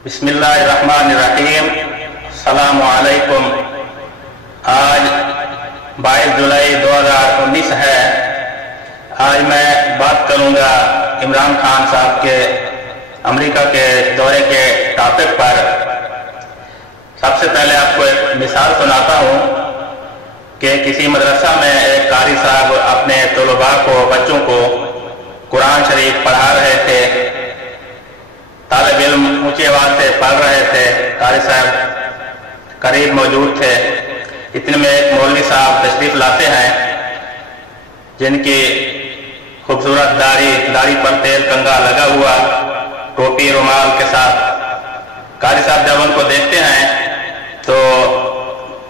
बिस्मिल्लाहिर्रहमानिर्रहीम। अस्सलामु अलैकुम। आज 22 जुलाई 2019 है। आज मैं बात करूंगा इमरान खान साहब के अमेरिका के दौरे के टॉपिक पर। सबसे पहले आपको एक मिसाल सुनाता हूँ कि किसी मदरसा में एक कारी साहब अपने तलबा को, बच्चों को कुरान शरीफ पढ़ा रहे थे। तालिब इल्म ऊंची आवाज से पढ़ रहे थे। कारी साहब करीब मौजूद थे। इतने में एक मौलवी साहब तशरीफ लाते हैं, जिनकी खूबसूरत दाढ़ी पर तेल कंगा लगा हुआ, टोपी रुमाल के साथ। कारी साहब जब उनको देखते हैं तो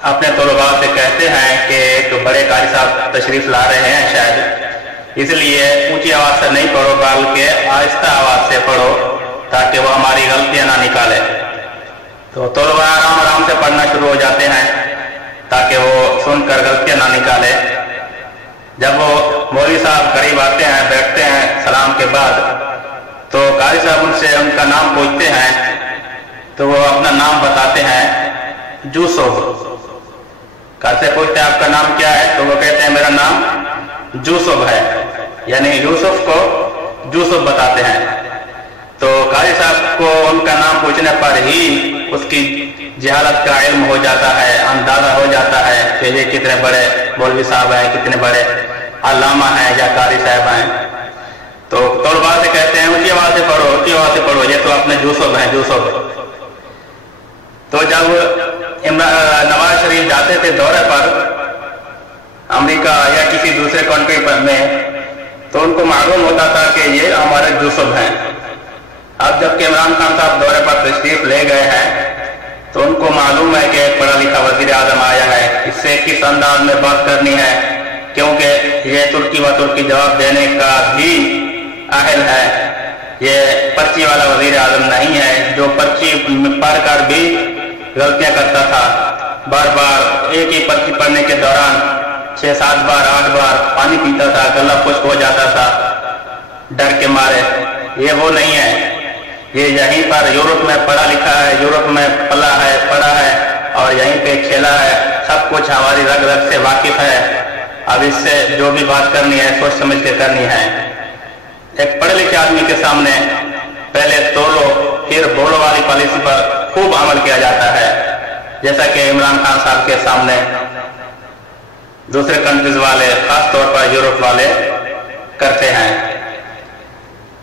अपने तलबा से कहते हैं कि एक बड़े कारी साहब तशरीफ ला रहे हैं, शायद इसलिए ऊंची आवाज से नहीं पढ़ो बल्कि आहिस्ता आवाज से पढ़ो ताकि वो हमारी गलतियां ना निकाले। तो तलबा आराम आराम से पढ़ना शुरू हो जाते हैं ताकि वो सुनकर गलतियां ना निकाले। जब वो मौलवी साहब करीब आते हैं, बैठते हैं सलाम के बाद, तो कारी साहब उनसे उनका नाम पूछते हैं। तो वो अपना नाम बताते हैं, यूसुफ। कारी से पूछते हैं आपका नाम क्या है? तो वो कहते हैं मेरा नाम यूसुफ है, यानी यूसुफ को यूसुफ बताते हैं। तो कारी साहब को उनका नाम पूछने पर ही उसकी जहालत का इल्म हो जाता है, अंदाजा हो जाता है कि ये कितने बड़े मौलवी साहब हैं, कितने बड़े अल्लामा हैं या कारी साहब हैं। तो तलबा से कहते हैं ऊंची आवाज से पढ़ो, ऊंची आवाज से पढ़ो, ये तो अपने यूसुफ हैं, यूसुफ। तो जब नवाज शरीफ जाते थे दौरे पर अमेरिका या किसी दूसरे कंट्री में, तो उनको मालूम होता था कि ये हमारे यूसुफ हैं। अब जबकि इमरान खान साहब दौरे पर तशरीफ ले गए हैं तो उनको मालूम है कि एक पढ़ा लिखा वजीर आजम आया है, इससे किस अंदाज में बात करनी है, क्योंकि ये तुर्की व तुर्की जवाब देने का भी अहल है। ये पर्ची वाला वजीर आजम नहीं है जो पर्ची पढ़कर भी गलतियां करता था। बार बार एक ही पर्ची पढ़ने के दौरान 6-7 बार 8 बार पानी पीता था, गला खुश्क हो जाता था डर के मारे। ये वो नहीं है। ये यहीं पर यूरोप में पढ़ा लिखा है, यूरोप में पला है, पढ़ा है और यहीं पे खेला है, सब कुछ हमारी रग रग से वाकिफ है। अब इससे जो भी बात करनी है सोच समझ के करनी है। एक पढ़े लिखे आदमी के सामने पहले तोलो फिर बोलो वाली पॉलिसी पर खूब अमल किया जाता है, जैसा कि इमरान खान साहब के सामने दूसरे कंट्रीज वाले, खास तौर पर यूरोप वाले करते हैं।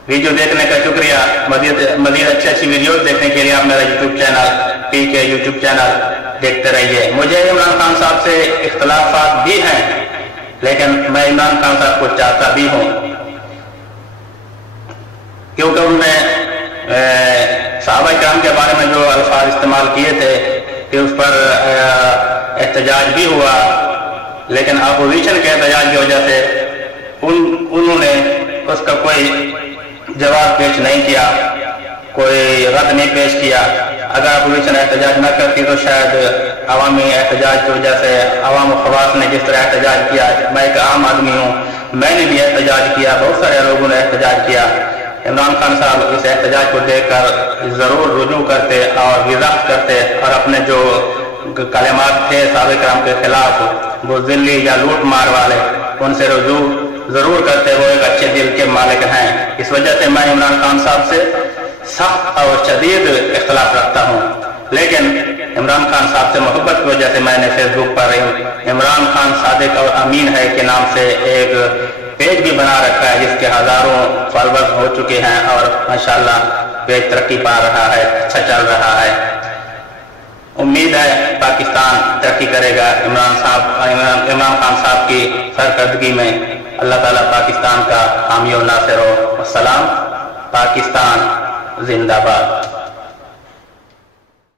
वीडियो देखने का शुक्रिया। मज़ीद अच्छी वीडियो देखने के लिए आप मेरा YouTube channel PK YouTube channel देखते रहिए। मुझे इमरान खान साहब से इख्तलाफात भी हैं, लेकिन मैं इमरान खान साहब को चाहता भी हूँ, क्योंकि उन्होंने सहाबा-ए-किराम के बारे में जो अल्फाज इस्तेमाल किए थे कि उस पर एहतजाज भी हुआ, लेकिन अपोजिशन के एहतजाज की वजह से उन्होंने उसका कोई जवाब पेश नहीं किया, कोई रद्द नहीं पेश किया। अगर अपोजिशन एहतजाज न करती तो शायद अवामी एहतजाज की वजह से अवाम खवास ने जिस तरह एहतजाज किया, मैं एक आम आदमी हूँ, मैंने भी एहतजाज किया, बहुत सारे लोगों ने एहतजाज किया। इमरान खान साहब इस एहतजाज को देखकर ज़रूर रुजू करते और वज़ाहत करते और अपने जो कलिमात थे सहाबा-ए-किराम के खिलाफ, बुज़दिली या लूट मार वाले, उनसे रुजू जरूर करते। वो एक अच्छे दिल के मालिक हैं। इस वजह से मैं इमरान खान साहब से सख्त और शदीद इख्तलाफ रखता हूँ, लेकिन इमरान खान साहब से मोहब्बत की वजह से मैंने फेसबुक पर इमरान खान सादिक और अमीन है के नाम से एक पेज भी बना रखा है, जिसके हजारों फॉलोअर्स हो चुके हैं और माशाल्लाह पेज तरक्की पा रहा है, अच्छा चल रहा है। उम्मीद है पाकिस्तान तरक्की करेगा इमरान खान साहब की सरकर्दगी में। अल्लाह ताला पाकिस्तान का हामी और नासिर हो। अस्सलाम। पाकिस्तान जिंदाबाद।